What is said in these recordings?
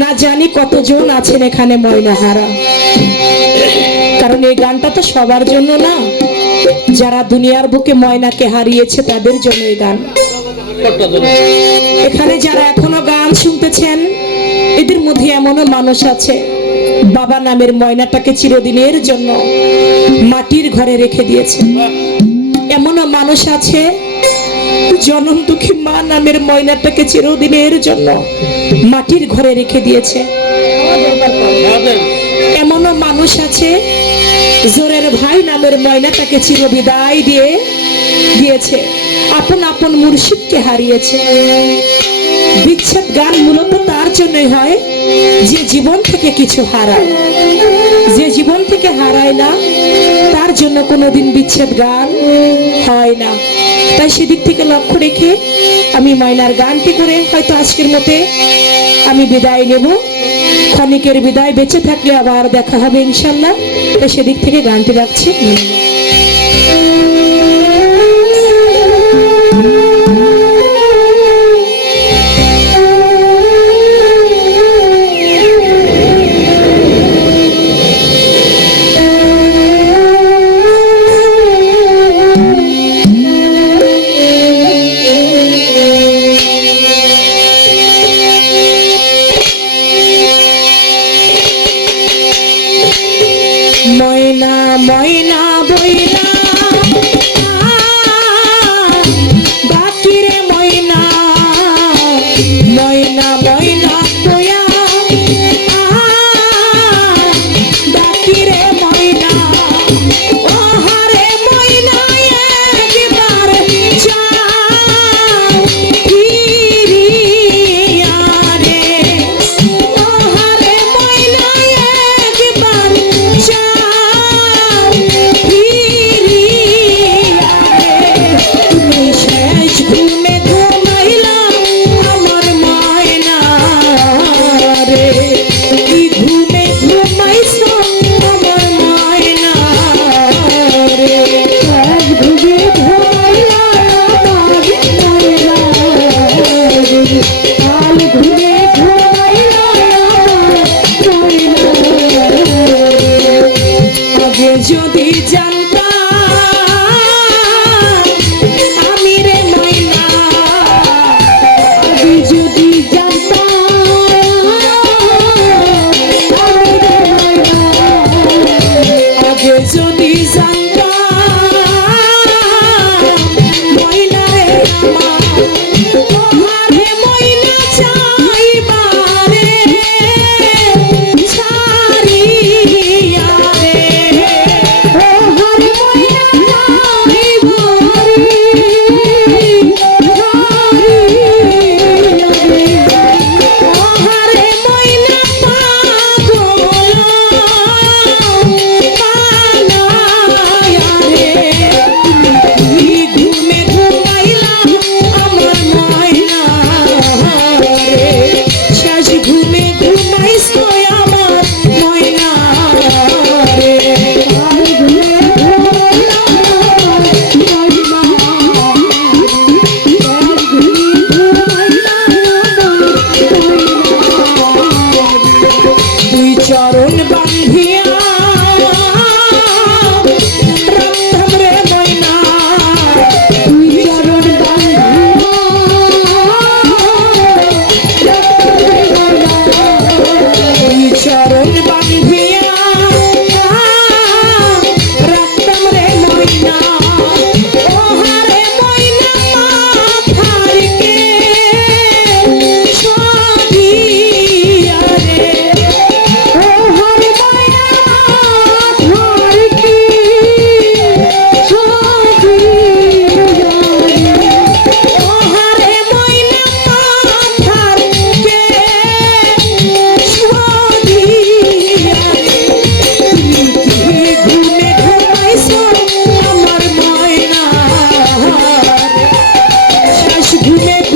না জানি কতজন আছেন এখানে ময়না হারা কারণ এই গানটা তো সবার জন্য না। যারা দুনিয়ার বুকে ময়নাকে হারিয়েছে, তাদের জন্য এই গান। এখানে যারা এখনও গান শুনতেছেন, এদের মধ্যে এমনও মানুষ আছে। বাবা নামের ময়নাটাকে চিরদিনের জন্য মাটির ঘরে রেখে দিয়েছে। এমনও মানুষ আছে জনম দুঃখী মা নামের ময়নাটাকে চিরদিনের জন্য মাটির ঘরে রেখে দিয়েছে। এমনও মানুষ আছে, জোরের ভাই নামের ময়নাটাকে চিরবিদায় দিয়ে দিয়েছে। আপন আপন মুর্শিদকে হারিয়েছে। বিচ্ছেদ গান মূলত তার জন্যই হয়, যে জীবন থেকে কিছু হারায়। যে জীবন থেকে হারায় না, তার জন্য কোনোদিন বিচ্ছেদ গান হয় না। তাই সেদিক থেকে লক্ষ্য রেখে আমি ময়নার গানটি করে হয়তো আজকের মতে আমি বিদায় নেব ক্ষণিকের বিদায় বেঁচে থাকলে আবার দেখা হবে ইনশাল্লাহ তাই সেদিক থেকে গানটি রাখছি। যদি জানতাম ঘিরে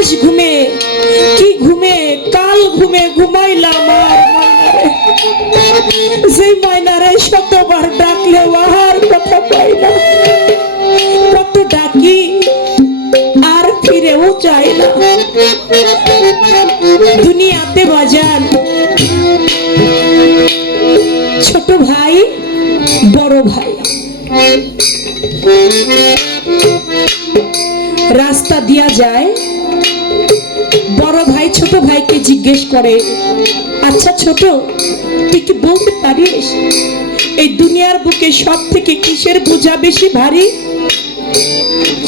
শেষ ঘুমে, কি ঘুমে? কাল ঘুমে ঘুমাইলাম আর যে ময়নারে শতবার ডাকলে আর কথা পাই না। কত ডাকি, আর ফিরেও যায় না। দুনিয়াতে বাজান ছোট ভাই, বড় ভাই। রাস্তা দিয়া যায় জিজ্ঞেস করে আচ্ছা ছোট, তুই কি বলতে পারিস? এই দুনিয়ার বুকে সব থেকে কিসের বোঝা বেশি ভারী?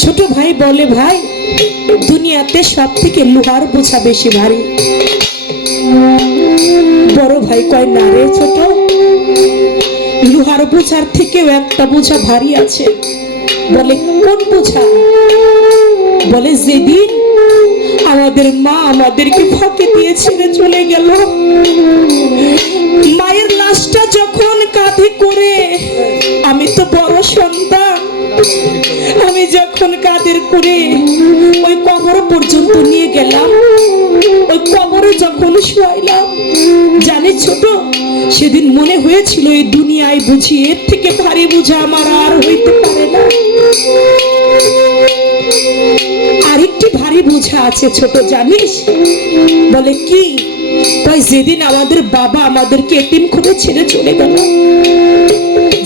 ছোট ভাই বলে, ভাই, দুনিয়াতে সব থেকে লোহার বোঝা বেশি ভারী। বড় ভাই কয়, না রে ছোট, লোহার বোঝার থেকেও একটা বোঝা ভারী আছে। বলে, কোন বোঝা? বলে, যেদিন আমাদের মা আমাদেরকে ফাঁকে দিয়ে ছেড়ে চলে গেল। মায়ের লাশটা যখন কাঁধে করে, আমি তো বড় সন্তান, আমি যখন কাদের করে ওই কবর পর্যন্ত নিয়ে গেলাম, ওই কবরে যখন শোয়াইলাম জানিস ছোট, সেদিন মনে হয়েছিল এই দুনিয়ায় বুঝি এর থেকে ভারী বুঝা আমার আর হইতে পারে না। বোঝা আছে ছোট, জানিস? বলে, কি? তাই যেদিন আমাদের বাবা আমাদেরকে এতিম করে ছেড়ে চলে গেল,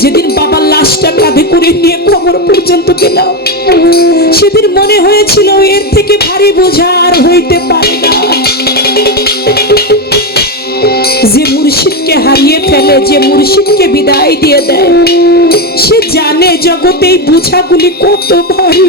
যেদিন বাবার লাশটা কাঁধে করে নিয়ে খবর পর্যন্ত গেলাম সেদিন মনে হয়েছিল এর থেকে ভারী বোঝা আর হইতে পারে না। যে মুর্শিদকে হারিয়ে ফেলে, যে মুর্শিদকে বিদায় দিয়ে দেয়, সে জানে জগতে এই বোঝাগুলি কত ভারী।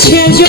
千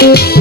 thank you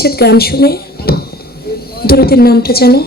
বিচ্ছেদ গান শুনে দরদের নামটা জানো